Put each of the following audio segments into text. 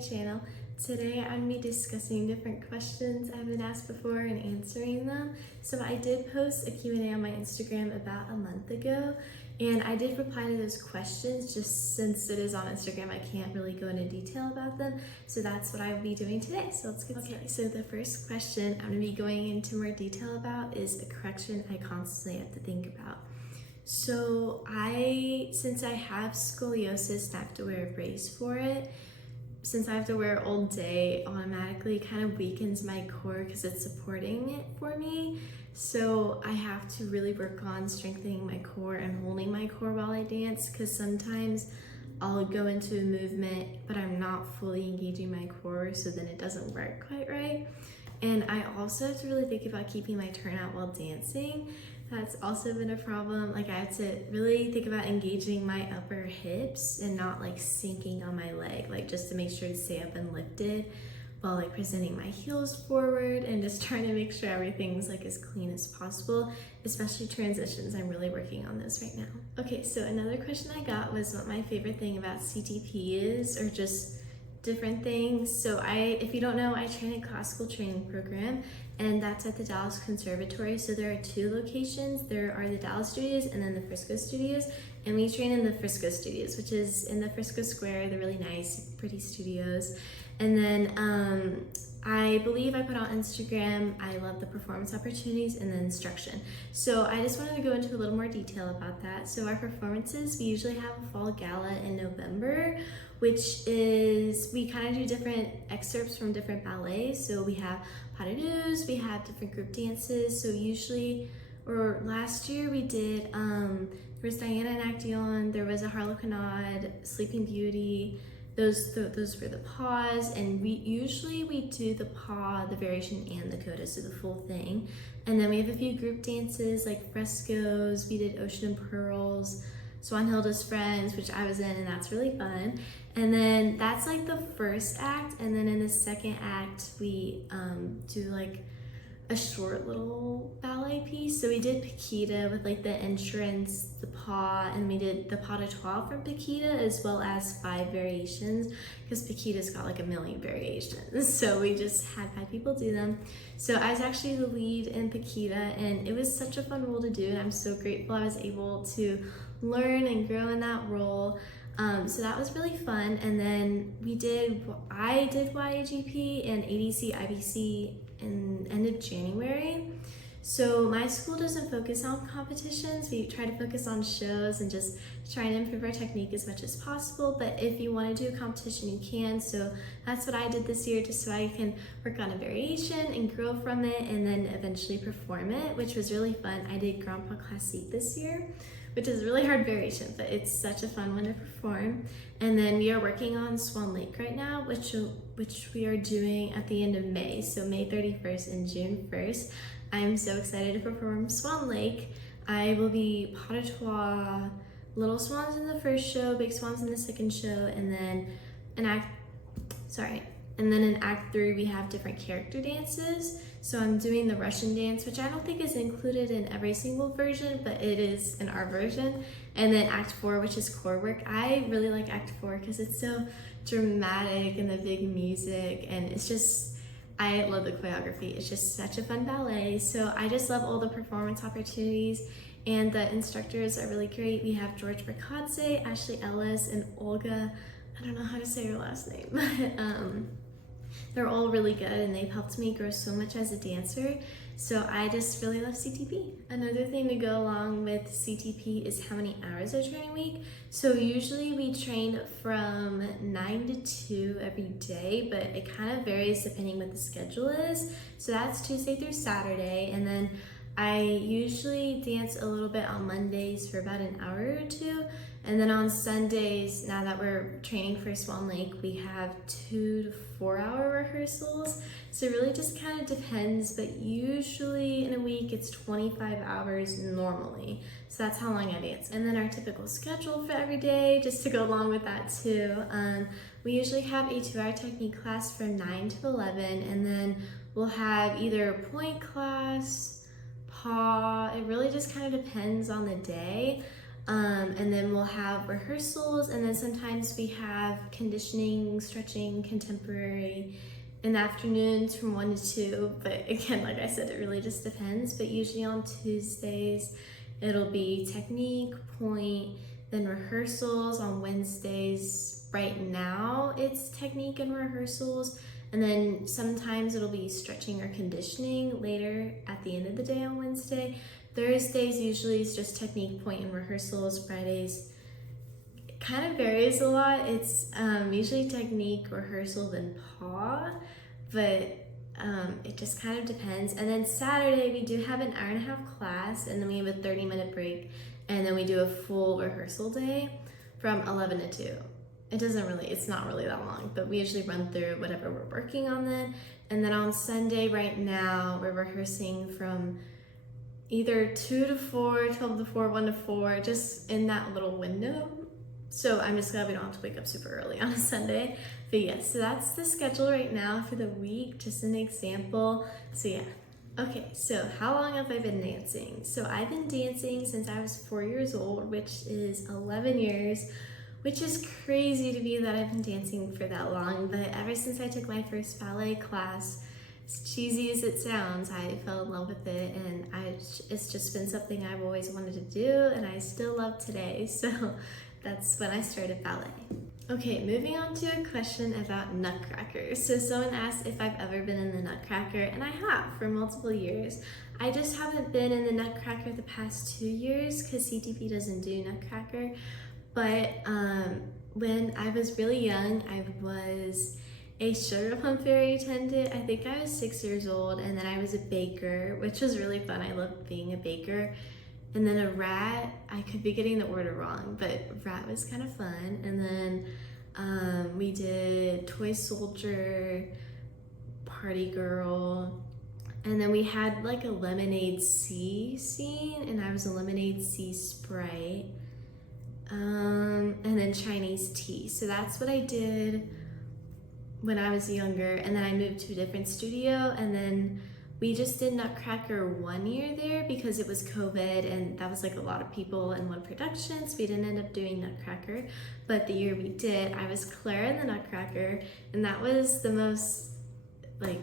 channel. Today I'm going to be discussing different questions I've been asked before and answering them. So I did post a Q&A on my Instagram about a month ago, and I did reply to those questions. Just since it is on Instagram, I can't really go into detail about them. So that's what I will be doing today. So let's get started. So the first question I'm going to be going into more detail about is a correction I constantly have to think about. So since I have scoliosis and I have to wear a brace for it, since I have to wear it all day, automatically kind of weakens my core because it's supporting it for me. So I have to really work on strengthening my core and holding my core while I dance, because sometimes I'll go into a movement but I'm not fully engaging my core, so then it doesn't work quite right. And I also have to really think about keeping my turnout while dancing. That's also been a problem. Like, I have to really think about engaging my upper hips and not like sinking on my leg, like just to make sure to stay up and lifted while like presenting my heels forward and just trying to make sure everything's like as clean as possible, especially transitions. I'm really working on those right now. Okay, so another question I got was what my favorite thing about CTP is, or just different things. So if you don't know, I train a classical training program, and that's at the Dallas Conservatory. So there are two locations. There are the Dallas studios and then the Frisco studios, and we train in the Frisco studios, which is in the Frisco Square. They're really nice, pretty studios. And then I believe I put on Instagram, I love the performance opportunities and the instruction. So I just wanted to go into a little more detail about that. So our performances, we usually have a fall gala in November, which is, we kind of do different excerpts from different ballets. So we have pas de deux, we have different group dances. So usually, or last year we did, there was Diana and Actaeon, there was a Harlequinade, Sleeping Beauty. Those were the pas, and we do the pas, the variation, and the coda, so the full thing. And then we have a few group dances like frescoes. We did Ocean and Pearls, Swanhilda's Friends, which I was in, and that's really fun. And then that's like the first act, and then in the second act we do like a short little ballet piece. So we did Paquita with like the entrance, the pas, and we did the pas de trois from Paquita, as well as 5 variations, because Paquita's got like a million variations. So we just had 5 people do them. So I was actually the lead in Paquita, and it was such a fun role to do, and I'm so grateful I was able to learn and grow in that role. So that was really fun. And then I did YAGP and ADC, IBC in end of January. So my school doesn't focus on competitions. We try to focus on shows and just trying to improve our technique as much as possible. But if you want to do a competition, you can. So that's what I did this year, just so I can work on a variation and grow from it, and then eventually perform it, which was really fun. I did Grand Pas Classique this year, which is a really hard variation, but it's such a fun one to perform. And then we are working on Swan Lake right now, which we are doing at the end of May, so May 31st and June 1st. I'm so excited to perform Swan Lake. I will be pas de trois, little swans in the first show, big swans in the second show, and then in Act 3 we have different character dances. So I'm doing the Russian dance, which I don't think is included in every single version, but it is in our version. And then Act 4, which is core work. I really like Act 4 because it's so dramatic and the big music, and it's just, I love the choreography. It's just such a fun ballet. So I just love all the performance opportunities, and the instructors are really great. We have George Berkadze, Ashley Ellis, and Olga, I don't know how to say her last name, but they're all really good, and they've helped me grow so much as a dancer. So I just really love CTP. Another thing to go along with CTP is how many hours I train a week. So usually we train from 9 to 2 every day, but it kind of varies depending what the schedule is. So that's Tuesday through Saturday, and then I usually dance a little bit on Mondays for about an hour or 2. And then on Sundays, now that we're training for Swan Lake, we have 2 to 4 hour rehearsals. So it really just kind of depends, but usually in a week it's 25 hours normally. So that's how long I dance. And then our typical schedule for every day, just to go along with that too, we usually have a 2-hour technique class from 9 to 11, and then we'll have either a point class, pas, it really just kind of depends on the day. And then we'll have rehearsals, and then sometimes we have conditioning, stretching, contemporary in the afternoons from 1 to 2. But again, like I said, it really just depends. But usually on Tuesdays, it'll be technique, point, then rehearsals. On Wednesdays, right now, it's technique and rehearsals. And then sometimes it'll be stretching or conditioning later at the end of the day on Wednesday. Thursdays usually is just technique, point, and rehearsals. Fridays, it kind of varies a lot. It's usually technique, rehearsal, then paw, but it just kind of depends. And then Saturday, we do have an hour-and-a-half class, and then we have a 30-minute break, and then we do a full rehearsal day from 11 to 2. It's not really that long, but we usually run through whatever we're working on then. And then on Sunday right now, we're rehearsing from either 2 to 4, 12 to 4, 1 to 4, just in that little window. So I'm just glad we don't have to wake up super early on a Sunday. But yeah, so that's the schedule right now for the week, just an example. So yeah. Okay, so how long have I been dancing? So I've been dancing since I was 4 years old, which is 11 years, which is crazy to me that I've been dancing for that long. But ever since I took my first ballet class, as cheesy as it sounds, I fell in love with it, and it's just been something I've always wanted to do, and I still love today. So that's when I started ballet. Okay, moving on to a question about Nutcracker. So someone asked if I've ever been in the Nutcracker, and I have for multiple years. I just haven't been in the Nutcracker the past 2 years because CTP doesn't do Nutcracker. But when I was really young, I was a Sugar Plum Fairy attendant. I think I was 6 years old, and then I was a baker, which was really fun. I loved being a baker. And then a rat, I could be getting the order wrong, but rat was kind of fun. And then we did Toy Soldier, Party Girl, and then we had like a Lemonade Sea scene, and I was a Lemonade Sea Sprite, and then Chinese tea. So that's what I did when I was younger, and then I moved to a different studio, and then we just did Nutcracker 1 year there because it was COVID, and that was like a lot of people in one production, so we didn't end up doing Nutcracker. But the year we did, I was Clara in the Nutcracker, and that was the most like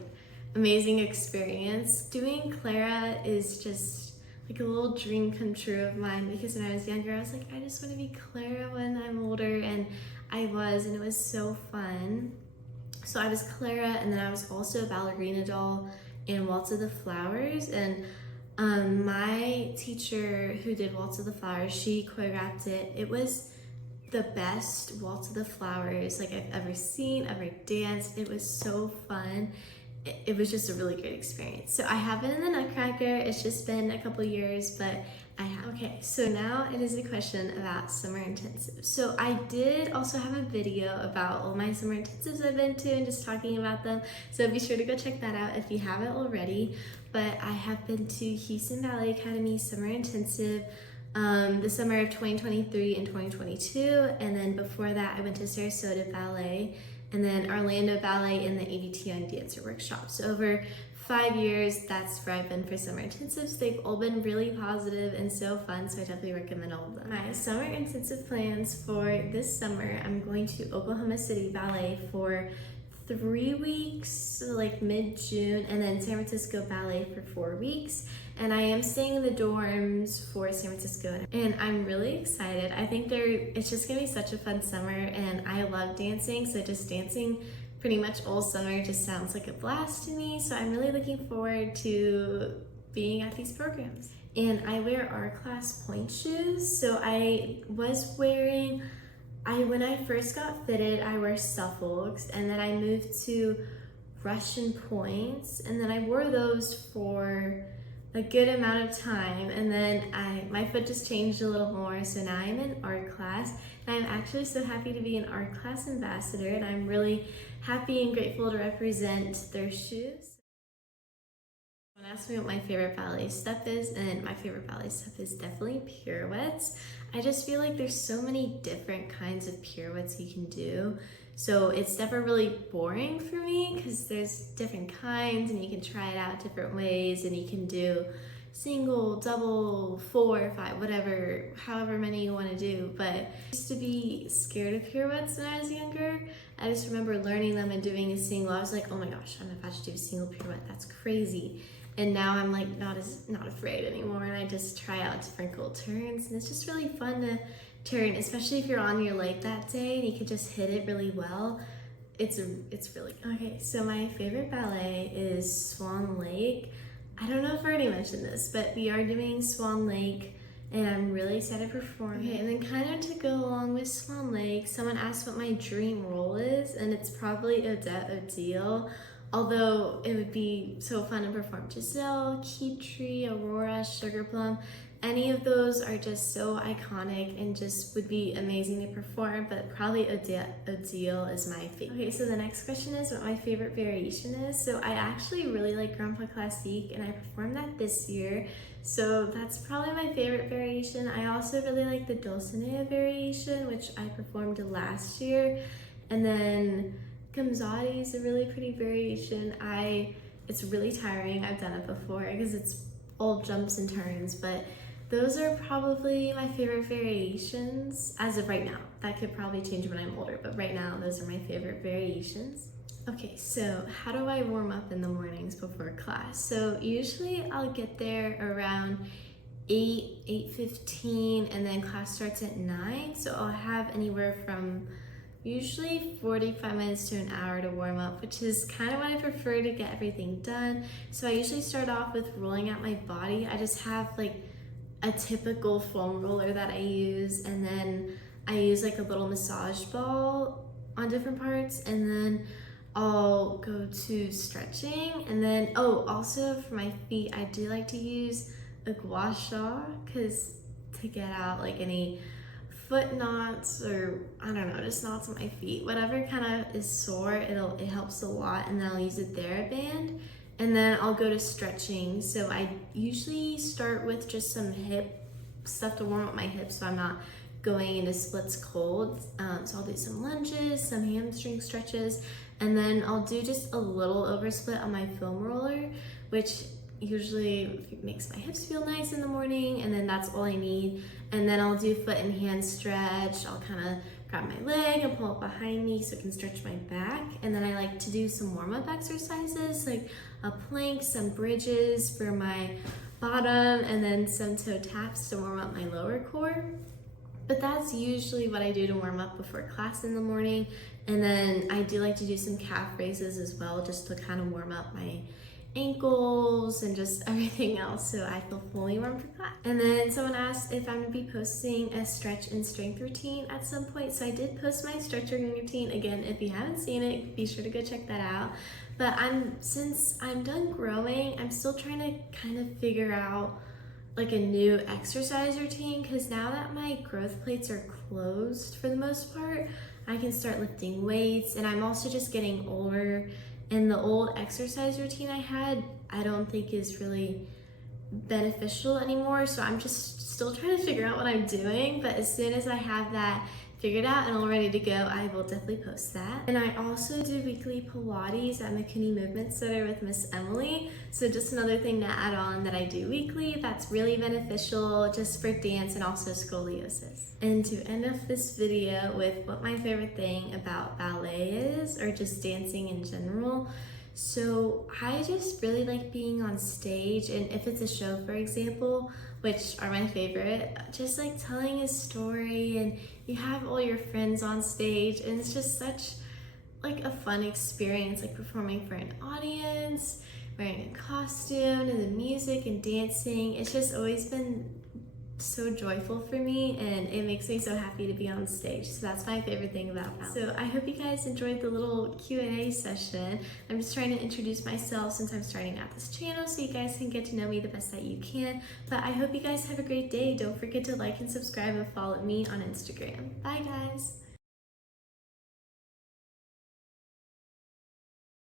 amazing experience. Doing Clara is just like a little dream come true of mine, because when I was younger, I was like, I just want to be Clara when I'm older, and I was, and it was so fun. So I was Clara, and then I was also a ballerina doll in Waltz of the Flowers, and my teacher who did Waltz of the Flowers, she choreographed it. It was the best Waltz of the Flowers like I've ever seen, ever danced. It was so fun. It was just a really great experience. So I have been in the Nutcracker. It's just been a couple years, but I have. Okay, so now it is a question about summer intensives. So I did also have a video about all my summer intensives I've been to and just talking about them. So be sure to go check that out if you haven't already. But I have been to Houston Ballet Academy Summer Intensive the summer of 2023 and 2022. And then before that, I went to Sarasota Ballet, and then Orlando Ballet in the ABT Young Dancer Workshop. So over 5 years, that's where I've been for summer intensives. They've all been really positive and so fun, so I definitely recommend all of them. My summer intensive plans for this summer, I'm going to Oklahoma City Ballet for 3 weeks, so like mid-June, and then San Francisco Ballet for 4 weeks. And I am staying in the dorms for San Francisco, and I'm really excited. I think it's just gonna be such a fun summer, and I love dancing, so just dancing pretty much all summer just sounds like a blast to me. So I'm really looking forward to being at these programs. And I wear our class point shoes. So I was wearing, when I first got fitted, I wear Suffolks, and then I moved to Russian points, and then I wore those for a good amount of time, and then my foot just changed a little more, so now I'm in art class, and I'm actually so happy to be an art class ambassador, and I'm really happy and grateful to represent their shoes. Someone asked me what my favorite ballet step is, and my favorite ballet step is definitely pirouettes. I just feel like there's so many different kinds of pirouettes you can do. So it's never really boring for me because there's different kinds and you can try it out different ways, and you can do single, double, 4, 5, whatever, however many you want to do. But I used to be scared of pirouettes when I was younger. I just remember learning them and doing a single. I was like, oh my gosh, I'm about to do a single pirouette. That's crazy. And now I'm like not afraid anymore, and I just try out different cool turns, and it's just really fun to turn, especially if you're on your leg that day and you can just hit it really well. It's really good. Okay, so my favorite ballet is Swan Lake. I don't know if I already mentioned this, but we are doing Swan Lake, and I'm really excited to perform. Okay, and then kind of to go along with Swan Lake, someone asked what my dream role is, and it's probably Odette Odile. Although it would be so fun to perform Giselle, Keep Tree, Aurora, Sugar Plum. Any of those are just so iconic and just would be amazing to perform, but probably Odile is my favorite. Okay, so the next question is what my favorite variation is. So I actually really like Grand Pas Classique, and I performed that this year. So that's probably my favorite variation. I also really like the Dulcinea variation, which I performed last year. And then Gamzotti is a really pretty variation. It's really tiring. I've done it before because it's all jumps and turns, but those are probably my favorite variations as of right now. That could probably change when I'm older, but right now those are my favorite variations. Okay, so how do I warm up in the mornings before class? So usually I'll get there around 8:15, and then class starts at 9. So I'll have anywhere from usually 45 minutes to an hour to warm up, which is kind of what I prefer to get everything done. So I usually start off with rolling out my body. I just have like a typical foam roller that I use, and then I use like a little massage ball on different parts, and then I'll go to stretching. And then also for my feet, I do like to use a gua sha because to get out like any foot knots, or I don't know, just knots on my feet, whatever kind of is sore, it helps a lot. And then I'll use a TheraBand, and then I'll go to stretching. So I usually start with just some hip stuff to warm up my hips so I'm not going into splits cold. So I'll do some lunges, some hamstring stretches, and then I'll do just a little oversplit on my foam roller, which usually makes my hips feel nice in the morning, and then that's all I need. And then I'll do foot and hand stretch. I'll kind of grab my leg and pull it behind me so I can stretch my back. And then I like to do some warm-up exercises like a plank, some bridges for my bottom, and then some toe taps to warm up my lower core. But that's usually what I do to warm up before class in the morning. And then I do like to do some calf raises as well, just to kind of warm up my ankles and just everything else, so I feel fully warm for class. And then someone asked if I'm gonna be posting a stretch and strength routine at some point. So I did post my stretching routine. Again, if you haven't seen it, be sure to go check that out. But since I'm done growing, I'm still trying to kind of figure out like a new exercise routine, because now that my growth plates are closed for the most part, I can start lifting weights, and I'm also just getting older. And the old exercise routine I had, I don't think is really beneficial anymore. So I'm just still trying to figure out what I'm doing. But as soon as I have that figured out and all ready to go, I will definitely post that. And I also do weekly Pilates at Makuni Movement Center with Miss Emily. So just another thing to add on that I do weekly that's really beneficial just for dance and also scoliosis. And to end off this video with what my favorite thing about ballet is, or just dancing in general. So I just really like being on stage, and if it's a show, for example, which are my favorite, just like telling a story, and you have all your friends on stage, and it's just such like a fun experience, like performing for an audience, wearing a costume, and the music and dancing. It's just always been so joyful for me, and it makes me so happy to be on stage. So that's my favorite thing about ballet. So I hope you guys enjoyed the little Q&A session. I'm just trying to introduce myself since I'm starting out this channel, so you guys can get to know me the best that you can. But I hope you guys have a great day. Don't forget to like and subscribe and follow me on Instagram. Bye guys.